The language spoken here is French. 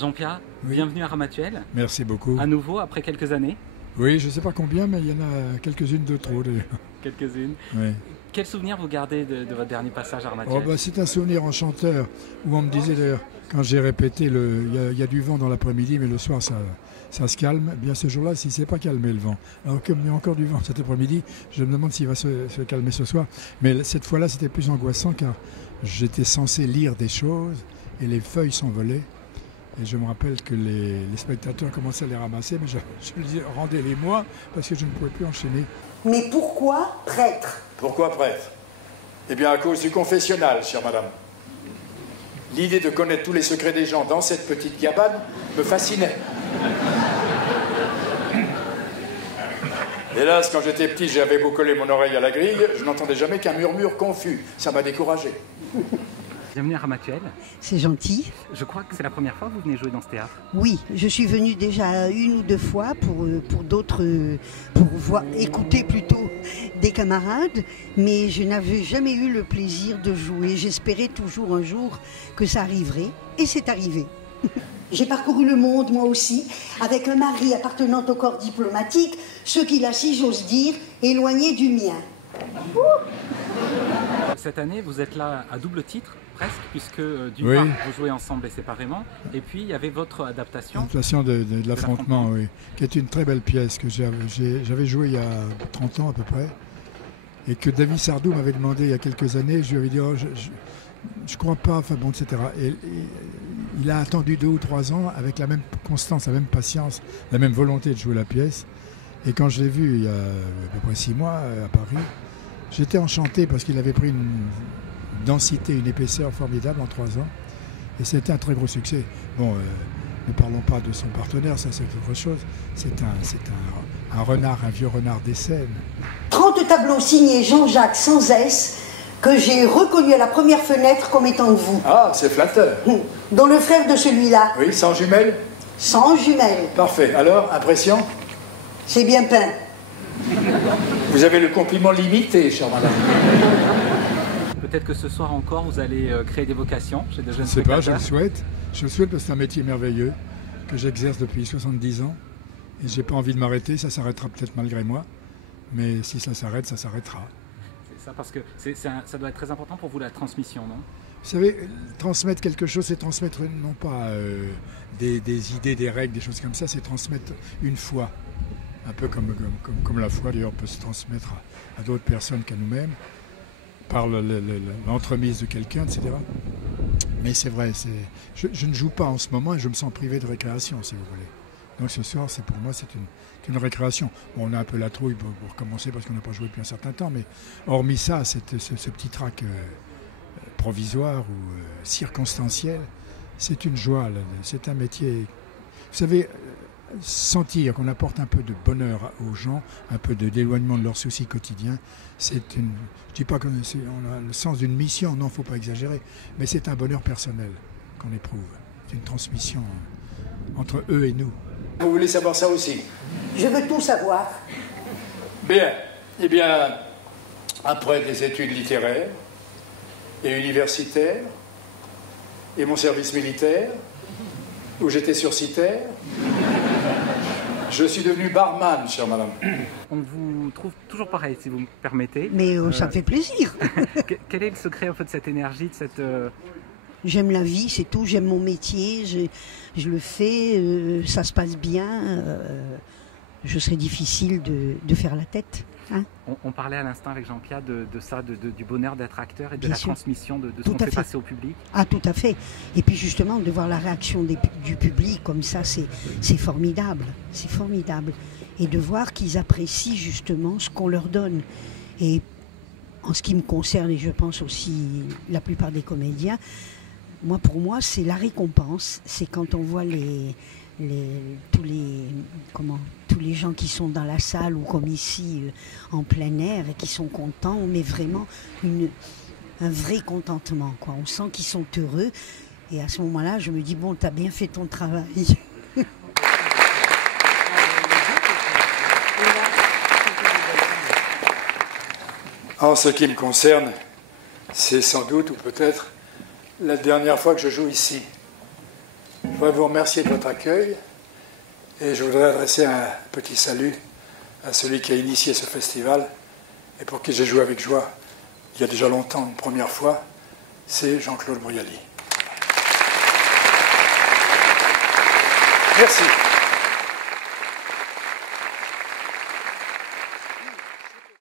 Jean-Pierre, Oui. bienvenue à Ramatuelle. Merci beaucoup. À nouveau, après quelques années. Oui, je ne sais pas combien, mais il y en a quelques-unes de trop d'ailleurs. Quelques-unes. Oui. Quel souvenir vous gardez de votre dernier passage à Oh, Ramatuelle? bah, c'est un souvenir enchanteur où on me disait d'ailleurs, quand j'ai répété, il y a du vent dans l'après-midi, mais le soir ça se calme. Eh bien ce jour-là, s'il ne s'est pas calmé le vent. Alors qu'il y a encore du vent cet après-midi, je me demande s'il va se calmer ce soir. Mais cette fois-là, c'était plus angoissant car j'étais censé lire des choses et les feuilles s'envolaient. Et je me rappelle que les spectateurs commençaient à les ramasser, mais je leur disais, rendez-les moi, parce que je ne pouvais plus enchaîner. Mais pourquoi prêtre? Pourquoi prêtre? Eh bien à cause du confessionnal, chère madame. L'idée de connaître tous les secrets des gens dans cette petite cabane me fascinait. Hélas, quand j'étais petit, j'avais beau coller mon oreille à la grille, je n'entendais jamais qu'un murmure confus. Ça m'a découragé. Bienvenue à Ramatuelle. C'est gentil. Je crois que c'est la première fois que vous venez jouer dans ce théâtre. Oui, je suis venue déjà une ou deux fois pour d'autres, écouter plutôt des camarades, mais je n'avais jamais eu le plaisir de jouer. J'espérais toujours un jour que ça arriverait, et c'est arrivé. J'ai parcouru le monde, moi aussi, avec un mari appartenant au corps diplomatique, ce qui l'a, si j'ose dire, éloigné du mien. Cette année, vous êtes là à double titre, presque, puisque d'une Oui. part, vous jouez ensemble et séparément, et puis il y avait votre adaptation. L'adaptation de l'affrontement, oui, qui est une très belle pièce que j'avais jouée il y a 30 ans à peu près, et que David Sardou m'avait demandé il y a quelques années. Je lui avais dit, oh, je crois pas, enfin bon, etc. Et il a attendu 2 ou 3 ans avec la même constance, la même patience, la même volonté de jouer la pièce. Et quand je l'ai vu il y a à peu près 6 mois à Paris, j'étais enchanté parce qu'il avait pris une densité, une épaisseur formidable en 3 ans. Et c'était un très gros succès. Bon, ne parlons pas de son partenaire, ça c'est autre chose. C'est un renard, un vieux renard des Seines. 30 tableaux signés Jean-Jacques sans S, que j'ai reconnu à la première fenêtre comme étant de vous. Ah, c'est flatteur. Dont le frère de celui-là, Oui, sans jumelles. sans jumelles. Parfait. Alors, impression? C'est bien peint. Vous avez le compliment limité, chère madame. Peut-être que ce soir encore, vous allez créer des vocations chez de jeunes Je ne sais pas, je spectateurs. le souhaite. Je le souhaite parce que c'est un métier merveilleux que j'exerce depuis 70 ans. Et j'ai pas envie de m'arrêter, ça s'arrêtera peut-être malgré moi. Mais si ça s'arrête, ça s'arrêtera. C'est ça, parce que ça doit être très important pour vous, la transmission, non? Vous savez, transmettre quelque chose, c'est transmettre non pas des idées, des règles, des choses comme ça, c'est transmettre une foi. Un peu comme la foi, d'ailleurs, peut se transmettre à d'autres personnes qu'à nous-mêmes, par l'entremise de quelqu'un, etc. Mais c'est vrai, je ne joue pas en ce moment et je me sens privé de récréation, si vous voulez. Donc ce soir, pour moi, c'est une récréation. Bon, on a un peu la trouille pour recommencer parce qu'on n'a pas joué depuis un certain temps, mais hormis ça, ce petit trac provisoire ou circonstanciel, c'est une joie. Là. C'est un métier. Vous savez, sentir qu'on apporte un peu de bonheur aux gens, un peu d'éloignement de leurs soucis quotidiens, je ne dis pas qu'on a le sens d'une mission, non, il ne faut pas exagérer, mais c'est un bonheur personnel qu'on éprouve. C'est une transmission entre eux et nous. Vous voulez savoir ça aussi? Je veux tout savoir. Bien. Eh bien, après des études littéraires et universitaires, et mon service militaire, où j'étais sursitaire, je suis devenu barman, chère madame. On vous trouve toujours pareil, si vous me permettez. Mais ça me fait plaisir. Quel est le secret en fait, de cette énergie, de cette... J'aime la vie, c'est tout. J'aime mon métier. Je le fais. Ça se passe bien. Je serais difficile de faire la tête. Hein. On parlait à l'instant avec Jean-Pierre de ça, du bonheur d'être acteur et de Bien la sûr. transmission de ce Tout qu'on à fait fait. passer au public. Ah, tout à fait. Et puis justement, de voir la réaction du public comme ça, c'est formidable. C'est formidable. Et de voir qu'ils apprécient justement ce qu'on leur donne. Et en ce qui me concerne, et je pense aussi la plupart des comédiens, pour moi, c'est la récompense. C'est quand on voit tous les gens qui sont dans la salle ou comme ici en plein air et qui sont contents, on met vraiment un vrai contentement, quoi. On sent qu'ils sont heureux et à ce moment-là je me dis bon, t'as bien fait ton travail. En ce qui me concerne, c'est sans doute ou peut-être la dernière fois que je joue ici. voudrais vous remercier de votre accueil et je voudrais adresser un petit salut à celui qui a initié ce festival et pour qui j'ai joué avec joie il y a déjà longtemps, une première fois, c'est Jean-Claude Brialy. Merci.